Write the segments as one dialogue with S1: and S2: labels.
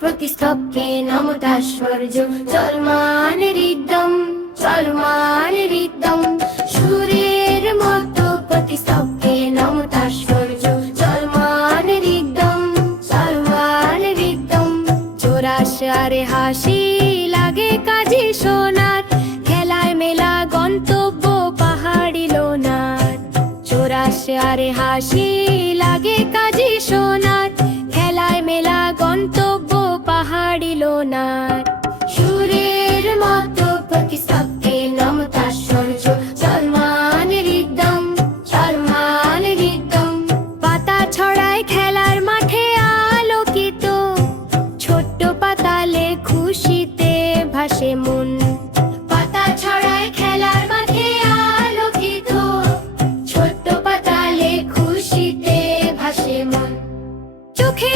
S1: প্রতিস্তব্ধে নমতাশ্বর্য চলমান হৃদম চলমান হৃদম সুরের মতো নমতাশ্বর্য চলমান হৃদম চলমান হৃদম চোরাশারে হাসি লাগে কাজে সোনার। খেলায় মেলা গন্তব্য পাহাড়ি লোনার। চোরাশারে হাসি লাগে কাজে সোনার। লোনার সুরের মতো হৃদম পাতা ছড়ায় খেলার মাঠে আলোকিত, ছোট্ট পাতালে খুশিতে ভাসে মন। চোখে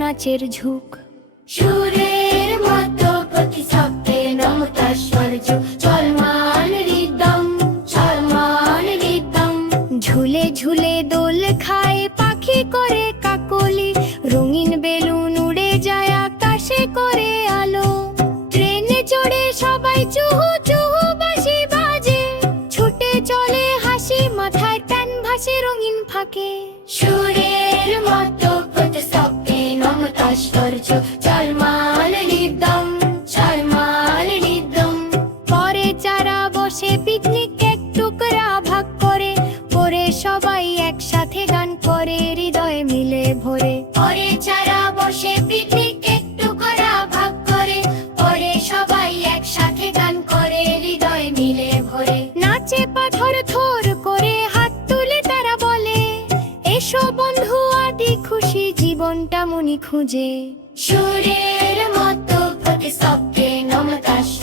S1: নাচের ঝুঁক। সুরের মতো প্রতিশব্দে নমতাশ্বর্য চলমান হৃদম চলমান হৃদম ঝুলে ঝুলে দোল খায় পাখি করে কাকলি। রঙিন বেলুন উড়ে যায় আকাশে করে আলো। ট্রেনে চড়ে সবাই চুহু চুহু বাসি বাজে। ছুটে চলে হাসি মাথায় টান ভাসে রঙিন ফাঁকে। ভরে। পরে যারা বসে পিকনিক এক টুকরা ভাগ করে পরে সবাই একসাথে গান করে হৃদয় মিলে ভরে। নাচে পাথর থর করে হাত তুলে তারা বলে এসো বন্ধু আদি খুশি জীবনটা মনি খুঁজে। সুরের মতো জলমান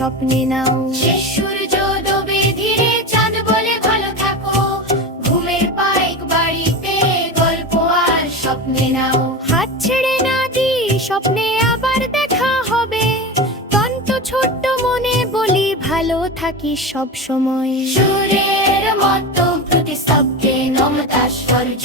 S1: স্বপ্নে নাও। ধীরে চাঁদ বলে ভালো থাকো। ঘুমের বাড়িতে গল্প আর স্বপ্নে নাও। হাত ছেড়ে না দি স্বপ্নে আবার দেখা হবে। তন্ত ছোট্ট মনে বলি ভালো থাকি সব সময়। সুরের মতো প্রতি সবকে নমতা সূর্য।